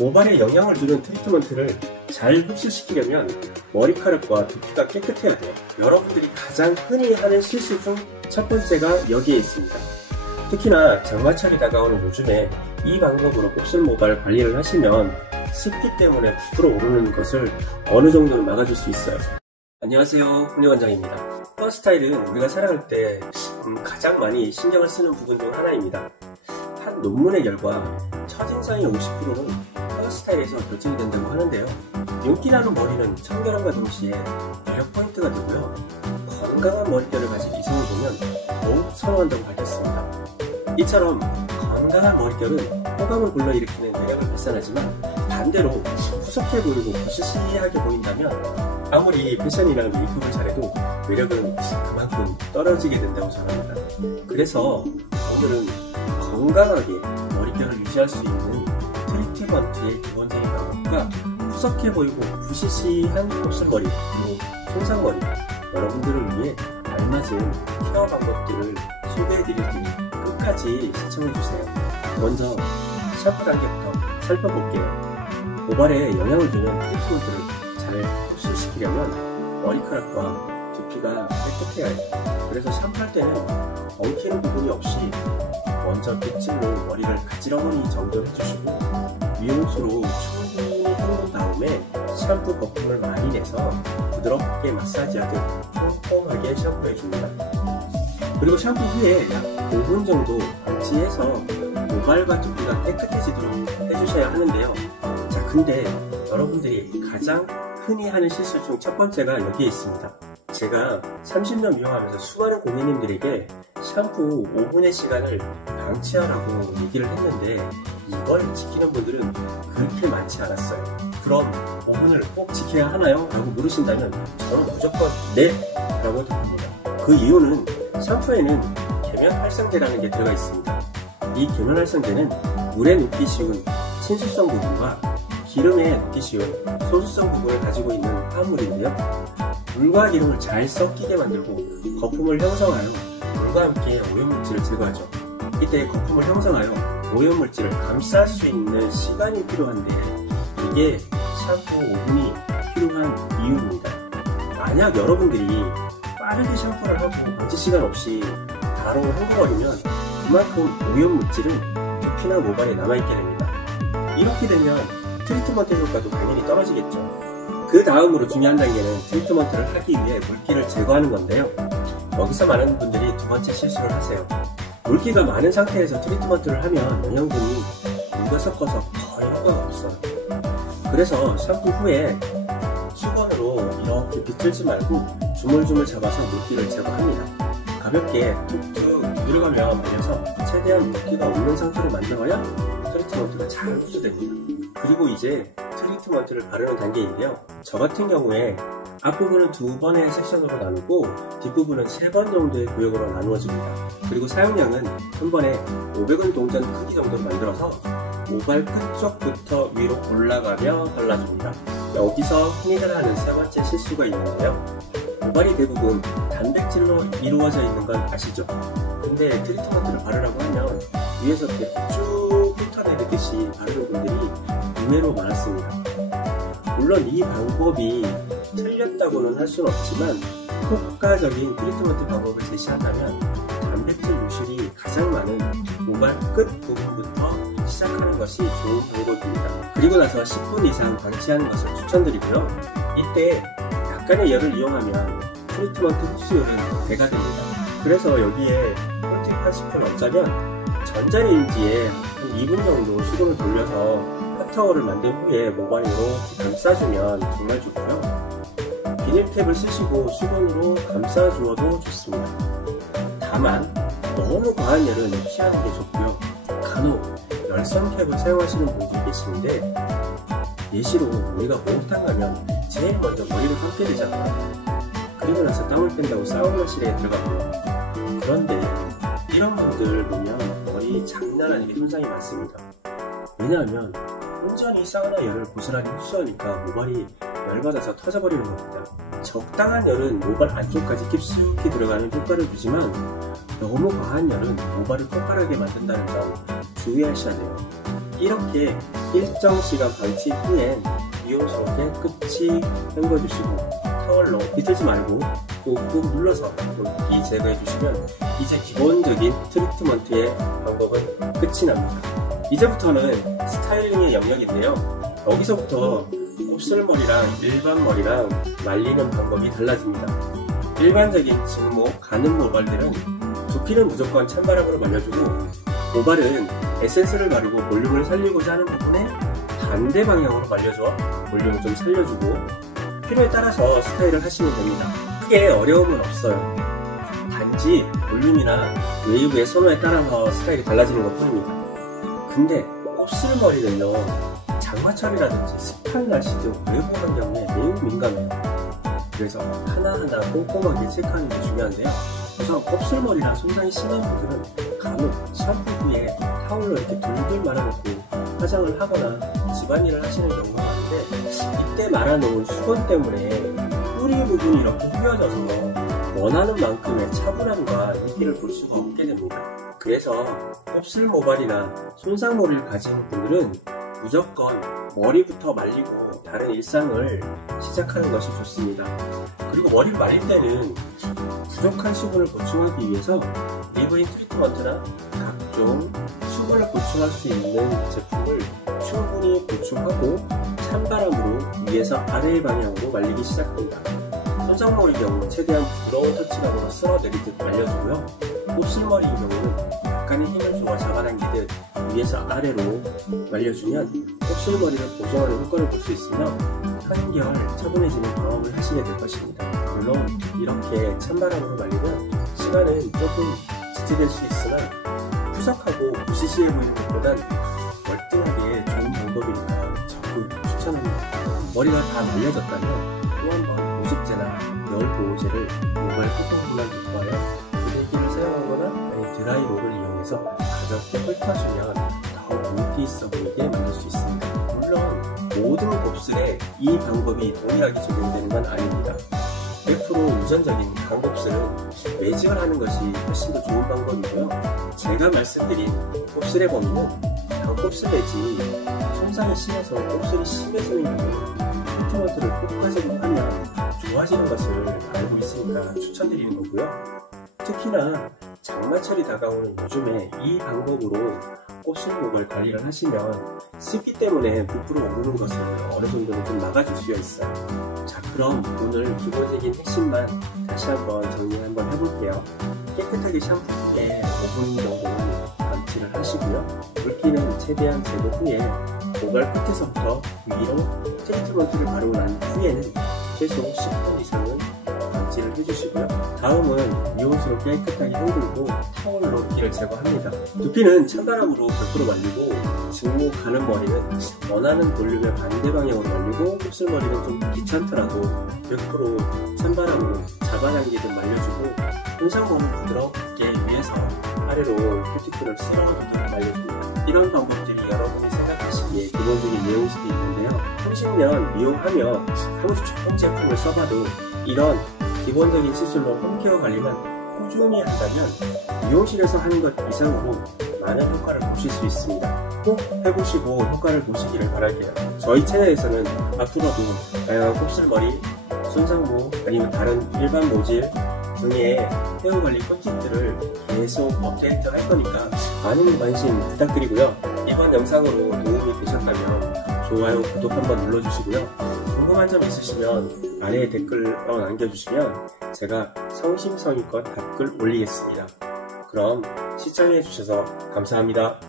모발에 영향을 주는 트리트먼트를 잘 흡수시키려면 머리카락과 두피가 깨끗해야 돼요. 여러분들이 가장 흔히 하는 실수 중 첫 번째가 여기에 있습니다. 특히나 장마철이 다가오는 요즘에 이 방법으로 곱슬 모발 관리를 하시면 습기 때문에 부풀어 오르는 것을 어느 정도는 막아줄 수 있어요. 안녕하세요, 홍려원장입니다. 헤어스타일은 우리가 살아갈 때 가장 많이 신경을 쓰는 부분 중 하나입니다. 한 논문의 결과 첫인상의 50%는 헤어스타일에서 결정이 된다고 하는데요. 윤기 나는 머리는 청결함과 동시에 매력 포인트가 되고요. 건강한 머릿결을 가진 이성을 보면 더욱 선호한다고 밝혔습니다. 이처럼 건강한 머릿결은 호감을 불러일으키는 매력을 발산하지만 반대로 후석해 보이고 부시시하게 보인다면 아무리 패션이나 메이크업을 잘해도 매력은 그만큼 떨어지게 된다고 전합니다. 그래서 오늘은 건강하게 머릿결을 유지할 수 있는 트리트먼트의 기본적인 방법과 후석해 보이고 부시시한 곱슬머리 그리고 손상머리 여러분들을 위해 알맞은 케어 방법들을 소개해드릴 테니 끝까지 시청해주세요. 먼저 샴푸 단계부터 살펴볼게요. 모발에 영향을 주는 트리트먼트를 잘 흡수시키려면 머리카락과 두피가 깨끗해야 해요. 그래서 샴푸할 때는 엉키는 부분이 없이 먼저 빗질로 머리를 가지런히 정돈해 주시고 미용수로 충분히 헹군 다음에 샴푸 거품을 많이 내서 부드럽게 마사지하듯 꼼꼼하게 샴푸해 줍니다. 그리고 샴푸 후에 약 5분 정도 방치해서 모발과 두피가 깨끗해지도록 해주셔야 하는데요. 자, 근데 여러분들이 가장 흔히 하는 실수 중 첫 번째가 여기에 있습니다. 제가 30년 미용하면서 수많은 고객님들에게 샴푸 5분의 시간을 방치하라고 얘기를 했는데 이걸 지키는 분들은 그렇게 많지 않았어요. 그럼 5분을 꼭 지켜야 하나요? 라고 물으신다면 저는 무조건 네! 라고 답합니다. 그 이유는 샴푸에는 계면활성제라는 게 들어가 있습니다. 이 계면활성제는 물에 녹기 쉬운 친수성 부분과 기름에 녹기 쉬운 소수성 부분을 가지고 있는 화합물인데요. 물과 기름을 잘 섞이게 만들고 거품을 형성하여 물과 함께 오염물질을 제거하죠. 이때 거품을 형성하여 오염물질을 감쌀 수 있는 시간이 필요한데 이게 샴푸 5분이 필요한 이유입니다. 만약 여러분들이 빠르게 샴푸를 하고 방치 시간 없이 바로 헹궈버리면 그만큼 오염물질은 두피나 모발에 남아있게 됩니다. 이렇게 되면 트리트먼트 효과도 당연히 떨어지겠죠. 그 다음으로 중요한 단계는 트리트먼트를 하기 위해 물기를 제거하는 건데요. 여기서 많은 분들이 두 번째 실수를 하세요. 물기가 많은 상태에서 트리트먼트를 하면 영양분이 물과 섞어서 거의 효과가 없어요. 그래서 샴푸 후에 수건으로 이렇게 비틀지 말고 주물주물 잡아서 물기를 제거합니다. 가볍게 툭툭 두드려가며 말려서 최대한 물기가 없는 상태로 만들어야 트리트먼트가 잘 흡수됩니다. 그리고 이제 트리트먼트를 바르는 단계인데요. 저 같은 경우에 앞부분은 2번의 섹션으로 나누고 뒷부분은 3번 정도의 구역으로 나누어집니다. 그리고 사용량은 한 번에 500원 동전 크기 정도로 만들어서 모발 끝쪽부터 위로 올라가며 발라줍니다. 여기서 흔히들 하는 세 번째 실수가 있는데요. 모발이 대부분 단백질로 이루어져 있는 건 아시죠? 근데 트리트먼트를 바르라고 하면 위에서 이렇게 쭉 훑어내듯이 바르는 분들이 의외로 많았습니다. 물론 이 방법이 틀렸다고는 할 수는 없지만 효과적인 트리트먼트 방법을 제시한다면 단백질 유실이 가장 많은 모발 끝 부분부터 시작하는 것이 좋은 방법입니다. 그리고 나서 10분 이상 방치하는 것을 추천드리고요. 이때 약간의 열을 이용하면 트리트먼트 흡수율은 배가 됩니다. 그래서 여기에 꿀팁 한 10분 얻자면 전자레인지에 한 2분 정도 수건을 돌려서 핫타월을 만든 후에 모발에 이렇게 감싸주면 정말 좋고요. 비닐캡을 쓰시고 수건으로 감싸주어도 좋습니다. 다만 너무 과한 열은 피하는 게 좋고요. 간혹 열선캡을 사용하시는 분들이 계시는데 예시로 우리가 목욕탕 가면 제일 먼저 머리를 감게 되잖아요. 그리고 나서 땀을 뺀다고 사우나실에 들어가고요. 그런데 이런 분들 보면 머리 장난 아니게 손상이 많습니다. 왜냐하면 온전히 사우나 열을 고스란히 흡수하니까 모발이 열받아서 터져버리는 겁니다. 적당한 열은 모발 안쪽까지 깊숙이 들어가는 효과를 주지만 너무 과한 열은 모발을 폭발하게 만든다는 점 주의하셔야 돼요. 이렇게 일정 시간 방치 후엔 미용스럽게 끝이 헹궈주시고 타월로 비틀지 말고 꾹꾹 눌러서 물기 제거해주시면 이제 기본적인 트리트먼트의 방법은 끝이 납니다. 이제부터는 스타일링의 영역인데요. 여기서부터 곱슬머리랑 일반 머리랑 말리는 방법이 달라집니다. 일반적인 직모, 가는 모발들은 두피는 무조건 찬바람으로 말려주고 모발은 에센스를 바르고 볼륨을 살리고자 하는 부분에 반대 방향으로 말려줘 볼륨을 좀 살려주고 필요에 따라서 스타일을 하시면 됩니다. 크게 어려움은 없어요. 단지 볼륨이나 웨이브의 선호에 따라서 스타일이 달라지는 것 뿐입니다. 근데 곱슬머리는요, 장마철이라든지 습한 날씨 등 외부 환경에 매우 민감해요. 그래서 하나하나 꼼꼼하게 체크하는 게 중요한데요. 우선 곱슬머리나 손상이 심한 분들은 간혹 샴푸 후에 타올로 이렇게 둘둘 말아놓고 화장을 하거나 집안일을 하시는 경우가 많은데, 이때 말아놓은 수건 때문에 뿌리 부분이 이렇게 휘어져서 원하는 만큼의 차분함과 윤기를 볼 수가 없게 됩니다. 그래서 곱슬모발이나 손상머리를 가진 분들은 무조건 머리부터 말리고 다른 일상을 시작하는 것이 좋습니다. 그리고 머리를 말릴 때는 부족한 수분을 보충하기 위해서 리브인 트리트먼트나 각종 수분을 보충할 수 있는 제품을 충분히 보충하고 찬바람으로 위에서 아래 방향으로 말리기 시작합니다. 손상머리 경우 최대한 부드러운 터치감으로 쓸어내리듯 말려주고요. 곱슬머리인 경우는 약간의 힘을 주어 잡아당기듯 위에서 아래로 말려주면 곱슬머리를 보정하는 효과를 볼 수 있으며 한결 차분해지는 경험을 하시게 될 것입니다. 물론 이렇게 찬바람으로 말리면 시간은 조금 지체될 수 있으나 푸석하고 부시시해 보이는 것보단 월등하게 좋은 방법이니까 적극 추천합니다. 머리가 다 말려졌다면 또 한 번 보습제나 겨울 보호제를 모발 콧구멍만 도포하여 고데기를 사용하거나 아니면 드라이롤을 이용해서 가볍게 훑어주면 더욱 윤기 있어 보이게 만들 수 있습니다. 물론 모든 곱슬에 이 방법이 동일하게 적용되는 건 아닙니다. 100% 유전적인 강곱슬은 매직을 하는 것이 훨씬 더 좋은 방법이고요. 제가 말씀드린 곱슬의 범위는 강곱슬 내지 손상이 심해서 곱슬이 심해지는 경우 트리트먼트를 효과적으로 하면 좋아지는 것을 알고 있으니까 추천드리는 거고요. 특히나 장마철이 다가오는 요즘에 이 방법으로 곱슬모발 관리를 하시면 습기 때문에 부풀어 오르는 것을 어느 정도는 좀 막아줄 수가 있어요. 자, 그럼 오늘 기본적인 핵심만 다시 한번 정리 한번 해볼게요. 깨끗하게 샴푸 후에 5분 정도는 감치를 하시고요. 물기는 최대한 제거 후에 모발 끝에서부터 위로 트리트먼트를 바르고 난 후에는 최소 10분 이상은 감치를 해주시고요. 다음은 미온수로 깨끗하게 헹굴고 타월로 물기를 제거합니다. 두피는 찬바람으로 100% 말리고 직모 가는 머리는 원하는 볼륨의 반대 방향으로 말리고 곱슬머리는 좀 귀찮더라도 100% 찬바람으로 잡아당기듯 말려주고 손상머리는 부드럽게 위에서 아래로 큐티클을 쓸어주듯 말려줍니다. 이런 방법들이 여러분이 생각하시기에 기본적인 미용 스타일인데요. 30년 미용하며 아무리 좋은 제품을 써봐도 이런 기본적인 시술로 홈케어 관리만 꾸준히 한다면 미용실에서 하는 것 이상으로 많은 효과를 보실 수 있습니다. 꼭 해보시고 효과를 보시기를 바랄게요. 저희 채널에서는 앞으로도 다양한 곱슬머리, 손상모 아니면 다른 일반 모질 등의 헤어 관리 꿀팁들을 계속 업데이트 할 거니까 많은 관심 부탁드리고요. 이번 영상으로 도움이 되셨다면 좋아요, 구독 한번 눌러주시고요. 궁금한 점 있으시면 아래에 댓글로 남겨주시면 제가 성심성의껏 답글 올리겠습니다. 그럼 시청해주셔서 감사합니다.